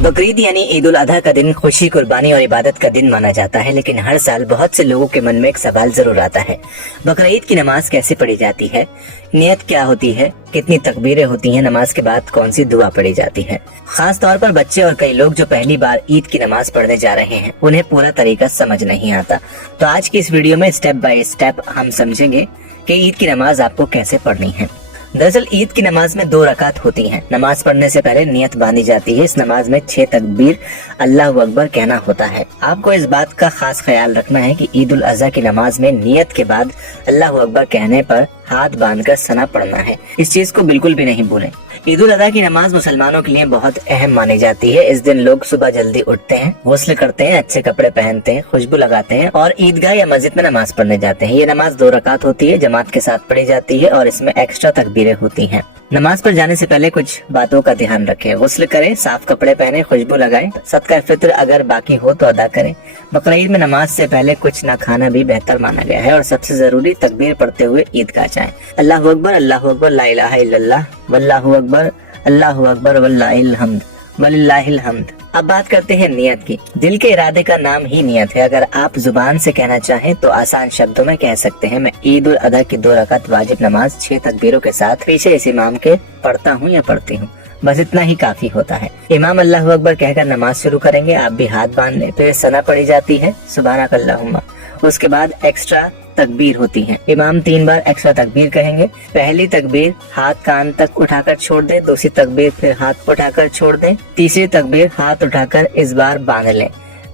बकरीद यानी ईद उल अधा का दिन खुशी, कुर्बानी और इबादत का दिन माना जाता है, लेकिन हर साल बहुत से लोगों के मन में एक सवाल जरूर आता है, बकरीद की नमाज कैसे पढ़ी जाती है, नियत क्या होती है, कितनी तकबीरें होती हैं, नमाज के बाद कौन सी दुआ पढ़ी जाती है। खास तौर पर बच्चे और कई लोग जो पहली बार ईद की नमाज पढ़ने जा रहे हैं, उन्हें पूरा तरीका समझ नहीं आता। तो आज की इस वीडियो में स्टेप बाय स्टेप हम समझेंगे कि ईद की नमाज आपको कैसे पढ़नी है। दरअसल ईद की नमाज में 2 रकात होती हैं। नमाज पढ़ने से पहले नियत बांधी जाती है। इस नमाज में 6 तकबीर अल्लाहु अकबर कहना होता है। आपको इस बात का खास ख्याल रखना है कि ईद उल अज़हा की नमाज में नियत के बाद अल्लाहु अकबर कहने पर हाथ बांधकर सना पढ़ना है। इस चीज को बिल्कुल भी नहीं भूलें। ईद उल अज़हा की नमाज मुसलमानों के लिए बहुत अहम मानी जाती है। इस दिन लोग सुबह जल्दी उठते हैं, गुस्ल करते हैं, अच्छे कपड़े पहनते हैं, खुशबू लगाते हैं और ईदगाह या मस्जिद में नमाज पढ़ने जाते हैं। ये नमाज 2 रकात होती है, जमात के साथ पढ़ी जाती है और इसमें एक्स्ट्रा तकबीरें होती हैं। नमाज पर जाने से पहले कुछ बातों का ध्यान रखें। गुस्ल करें, साफ कपड़े पहने, खुशबू लगाएं, सदका फित्र अगर बाकी हो तो अदा करें। बकरीद में नमाज से पहले कुछ न खाना भी बेहतर माना गया है और सबसे जरूरी तकबीर पढ़ते हुए ईदगाह जाएं। अल्लाहु अकबर, ला इलाहा इल्लल्लाह, वल्लाहु अकबर, अल्लाहु अकबर, वल्लाहिल हम्द, वलिल्लाहिल हम्द। अब बात करते हैं नियत की। दिल के इरादे का नाम ही नियत है। अगर आप जुबान से कहना चाहें तो आसान शब्दों में कह सकते हैं, मैं ईद उल अधा की 2 रकात वाजिब नमाज 6 तकबीरों के साथ पीछे इस इमाम के पढ़ता हूँ या पढ़ती हूँ। बस इतना ही काफी होता है। इमाम अल्लाहु अकबर कहकर नमाज शुरू करेंगे, आप भी हाथ बांध लें, फिर सना पढ़ी जाती है, सुबहानक अल्लाहुम्मा। उसके बाद एक्स्ट्रा तकबीर होती हैं। इमाम 3 बार एक्स्ट्रा तकबीर कहेंगे। पहली तकबीर हाथ कान तक उठाकर छोड़ दें, दूसरी तकबीर फिर हाथ उठाकर छोड़ दें, तीसरी तकबीर हाथ उठाकर इस बार बांध लें।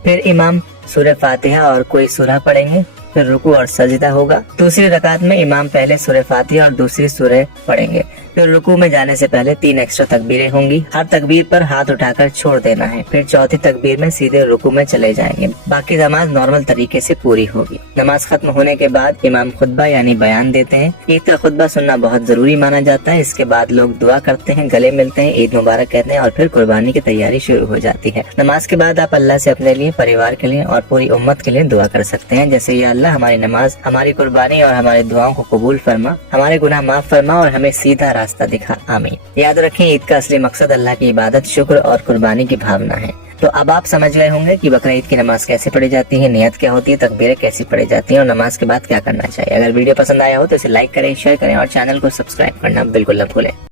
फिर इमाम सूरह फातिहा और कोई सूरह पढ़ेंगे, फिर रुकू और सजदा होगा। दूसरी रकात में इमाम पहले सूरह फातिहा और दूसरी सूरह पढ़ेंगे, फिर रुकू में जाने से पहले 3 एक्स्ट्रा तकबीरें होंगी। हर तकबीर पर हाथ उठाकर छोड़ देना है। फिर चौथी तकबीर में सीधे रुकू में चले जाएंगे। बाकी नमाज नॉर्मल तरीके से पूरी होगी। नमाज खत्म होने के बाद इमाम खुतबा यानी बयान देते हैं। ईद का खुतबा सुनना बहुत जरूरी माना जाता है। इसके बाद लोग दुआ करते हैं, गले मिलते हैं, ईद मुबारक कहते हैं और फिर कुर्बानी की तैयारी शुरू हो जाती है। नमाज के बाद आप अल्लाह से अपने लिए, परिवार के लिए और पूरी उम्मत के लिए दुआ कर सकते हैं, जैसे या अल्लाह हमारी नमाज, हमारी कुर्बानी और हमारी दुआओं को कबूल फरमा, हमारे गुनाह माफ फरमा और हमें सीधा रास्ता दिखा, आमीन। याद रखें, ईद का असली मकसद अल्लाह की इबादत, शुक्र और कुर्बानी की भावना है। तो अब आप समझ गए होंगे कि बकरीद की नमाज कैसे पढ़ी जाती है, नियत क्या होती है, तकबीरें कैसी पढ़ी जाती हैं और नमाज के बाद क्या करना चाहिए। अगर वीडियो पसंद आया हो तो इसे लाइक करें, शेयर करें और चैनल को सब्सक्राइब करना बिल्कुल न भूलें।